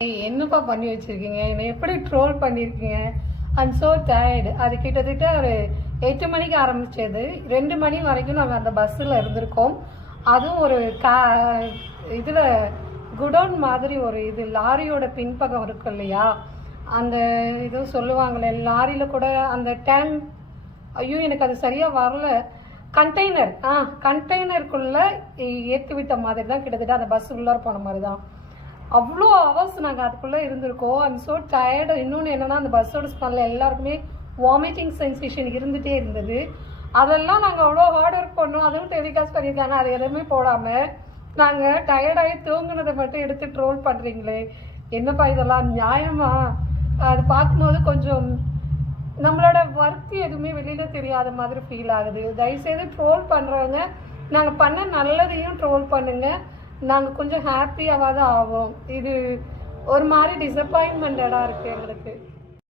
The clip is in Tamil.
என்னப்பா பண்ணி வச்சிருக்கீங்க, என்னை எப்படி ட்ரோல் பண்ணியிருக்கீங்க. I'm so tired. அது கிட்டத்தட்ட ஒரு 8 மணிக்கு ஆரம்பித்தது, 2 மணி வரைக்கும் நாங்கள் அந்த பஸ்ஸில் இருந்திருக்கோம். அதுவும் ஒரு இதில் குடோன் மாதிரி ஒரு இது லாரியோட பின்பக்கம் இருக்கும் இல்லையா, அந்த இதுவும் சொல்லுவாங்களே லாரியில் கூட அந்த டேங்க், ஐயோ எனக்கு அது சரியாக வரல, கண்டெய்னர் கண்டெய்னருக்குள்ளே ஏற்றி விட்ட மாதிரி தான், கிட்டத்தட்ட அந்த பஸ் உள்ளார போன மாதிரி தான். அவ்வளோ ஹவர்ஸ் நாங்கள் அதுக்குள்ளே இருந்திருக்கோம். I'm so tired. இன்னொன்று என்னென்னா, அந்த பஸ்ஸோட ஸ்மெல்ல எல்லாருக்குமே வாமிட்டிங் சென்சேஷன் இருந்துகிட்டே இருந்தது. அதெல்லாம் நாங்கள் அவ்வளோ ஹார்ட் ஒர்க் பண்ணோம். அதுவும் டெலிகாஸ்ட் பண்ணியிருக்காங்க, அது எதுவுமே போடாமல் நாங்கள் டயர்டாகி தூங்குனதை மட்டும் எடுத்து ட்ரோல் பண்ணுறீங்களே, என்னப்பா இதெல்லாம் நியாயமா? அது பார்க்கும்போது கொஞ்சம் நம்மளோட ஒர்க் எதுவுமே வெளியில் தெரியாத மாதிரி ஃபீல் ஆகுது. தயவுசெய்து ட்ரோல் பண்ணுறவங்க நாங்கள் பண்ண நல்லதையும் ட்ரோல் பண்ணுங்கள், நாங்கள் கொஞ்சம் ஹாப்பியாவது ஆவோம். இது ஒரு மாதிரி டிசப்பாயின்மெண்டடாக இருக்குது எங்களுக்கு.